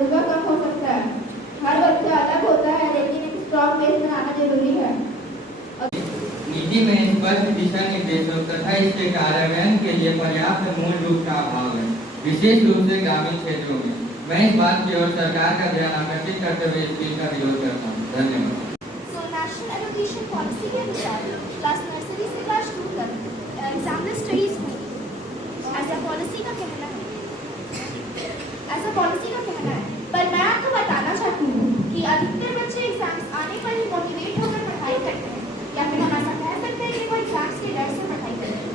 उसका कम हो सकता है। हर बच्चा अलग होता है, लेकिन एक स्ट्रॉन्ग बेस बनाना जरूरी है। नीति में स्पष्ट दिशा निर्देशों तथा इसके कार्यान्वयन के लिए पर्याप्त मूल रूप का अभाव है, विशेष रूप से ग्रामीण क्षेत्रों में। मैं इस बात की ओर सरकार का ध्यान आकर्षित करते हुए इस बिल का विरोध करता हूँ। धन्यवाद। नेशनल एजुकेशन पॉलिसी के अनुसार क्लास नर्सरी से क्लास 2 तक एग्जाम स्टडीज होगी। ऐसा पॉलिसी का कहना है, पर मैं आपको बताना चाहती हूँ कि अधिकतर बच्चे एग्जाम्स आने पर ही मोटिवेट होकर पढ़ाई करते हैं, या फिर हम ऐसा कह सकते हैं कि वो एग्जाम्स के डर से पढ़ाई करते हैं।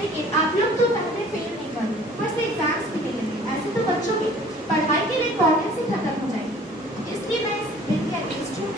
लेकिन आप लोग तो पहले फेल नहीं कर, ऊपर से एग्जाम्स भी नहीं लेंगे। ऐसे तो बच्चों की पढ़ाई के लिए इंपॉर्टेंस ही खत्म हो जाएगी। इसलिए मैं इस बिल के अगेंस्ट हूँ।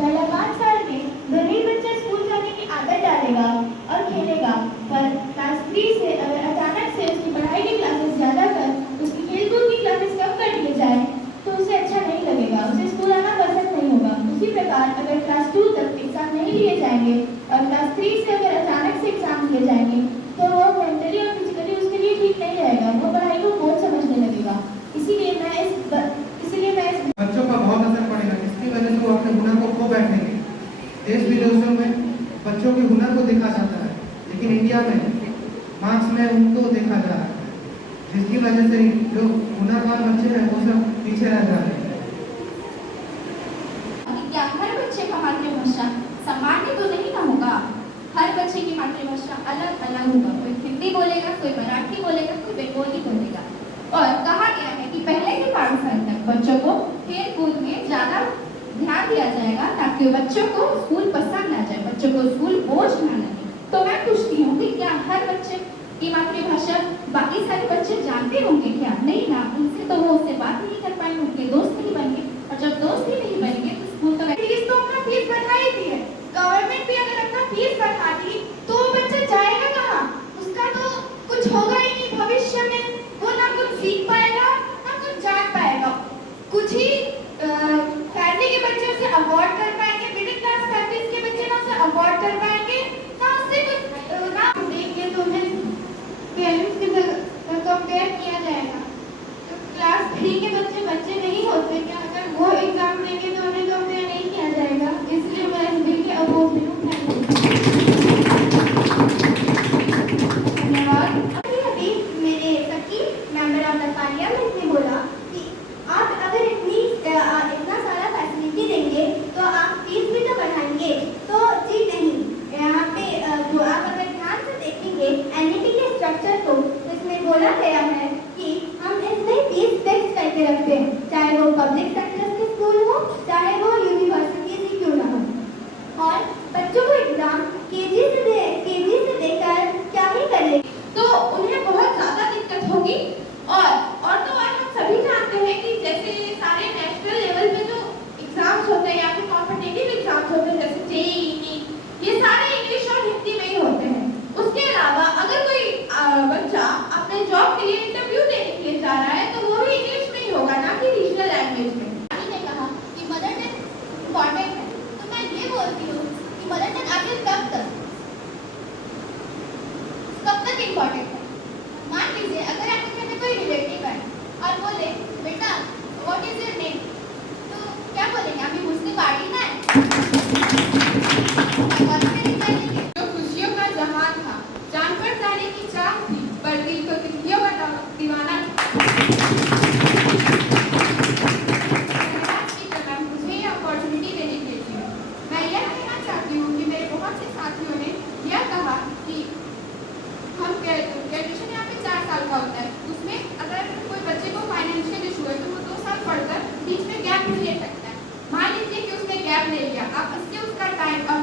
पहले 5 साल में गरीब बच्चा स्कूल जाने की आदत डालेगा और खेलेगा, पर क्लास 3 से अगर अचानक से उसकी पढ़ाई की क्लासेस ज़्यादा कर उसकी खेलकूद की क्लासेस कम कर दिए जाए तो उसे अच्छा नहीं लगेगा, उसे स्कूल आना पसंद नहीं होगा। उसी प्रकार अगर क्लास 2 तक एग्जाम नहीं लिए जाएंगे और क्लास 3 से अगर अचानक से एग्जाम लिए जाएंगे तो वो मेंटली और फिजिकली उसके लिए ठीक नहीं रहेगा, वो पढ़ाई को बोझ समझने लगेगा। इसीलिए मैं इस बच्चों का बहुत असर पड़ेगा, जिसकी वजह से वो अपने हुनर को खो बैठेंगे। देश विदेशों में बच्चों के हुनर को देखा जाता है, लेकिन इंडिया में मार्क्स में उनको देखा जा रहा है, जिसकी वजह से जो हुनरवान बच्चे हैं वो सब पीछे रह जा रहे हैं। क्या हर बच्चे का मातृभाषा सामान्य तो नहीं ना होगा? हर बच्चे की मातृभाषा अलग अलग होगा। कोई हिंदी बोलेगा, कोई मराठी बोलेगा, कोई बंगाली बोलेगा। और कहा गया है कि पहले से 5 साल तक बच्चों को खेल कूद में ज्यादा ध्यान दिया जाएगा, ताकि बच्चों को स्कूल पसंद आ जाए, बच्चों को स्कूल बोझ ना लगे। तो मैं पूछती हूँ कि क्या हर बच्चे की मातृभाषा बाकी सारे बच्चे जानते होंगे क्या? नहीं ना, उनसे तो वो उससे बात नहीं कर पाएंगे, उनके दोस्त नहीं बनेंगे, और जब दोस्त ही नहीं बनेंगे तो स्कूल तो अपना फीस बढ़ा ही दी है। गवर्नमेंट भी अगर अपना फीस बढ़ा दी तो बच्चा जाएगा कहाँ? उसका तो कुछ होगा ही नहीं भविष्य में, वो ना कुछ सीख पाएगा ना कुछ जान पाएगा। कुछ ही फैमिली के बच्चे उसे अवॉइड कर पाएंगे, मिडिल क्लास फैमिलीज के बच्चे ना उसे अवॉइड कर पाएंगे, ना उससे कुछ ना देखेंगे तो उन्हें पेरेंट्स के साथ कंपेयर किया जाएगा। तो क्लास 3 के बच्चे नहीं होते क्या? अगर वो एग्जाम देंगे तो उन्हें कंपेयर नहीं किया जाएगा। इसलिए मैं इस बिल के अपोज हूँ। बोला कि आप अगर इतना सारा फैसिलिटी देंगे तो आप फीस भी तो बढ़ाएंगे। तो जी नहीं, यहाँ पे जो आप अगर ध्यान से देखेंगे एनईपी के स्ट्रक्चर को, इसमें बोला गया है कि हम इसमें फीस फिक्स करके रखते हैं, चाहे वो पब्लिक सेक्टर के स्कूल हो, चाहे वो यूनिवर्सिटी से क्यों ना हो। और बच्चों को एग्जाम केजी से देकर क्या ही करें तो उन्हें बहुत ज़्यादा दिक्कत होगी। और तो हम सभी जानते हैं कि जैसे सारे नेशनल लेवल पे जो एग्जाम्स होते हैं या फिर कॉम्पिटिटिव एग्जाम्स होते हैं, जैसे जेईई, ये सारे इंग्लिश और हिंदी में ही होते हैं। उसके अलावा अगर कोई बच्चा अपने जॉब के लिए इंटरव्यू देने के लिए जा रहा है तो वो भी इंग्लिश में ही होगा, ना कि रीजनल लैंग्वेज में। मैंने कहा कि मदर टंग इम्पॉर्टेंट है, तो मैं ये बोलती हूँ कि मदर टंग आखिर कब तक इम्पॉर्टेंट है? मान लीजिए अगर आपके घर में कोई रिलेटिव है और बोले बेटा व्हाट इज योर नेम, तो क्या बोलेंगे? अभी मुझसे गाड़ी ना है। जो खुशियों का जहां था, जान पर जाने की चाह थी, पर दिल को तिथियों का दीवाना मुझे ये अपॉर्चुनिटी देने के लिए मैं यह कहना चाहती हूँ कि मेरे बहुत से साथियों ने यह कहा कि हम ग्रेजुएशन यहाँ पे 4 साल का होता है, उसमें अगर कोई बच्चे को फाइनेंशियल इशू है तो वो 2 साल पढ़कर बीच में गैप नहीं ले सकता है। मान लीजिए कि उसने गैप ले लिया, अब इससे उसका टाइम और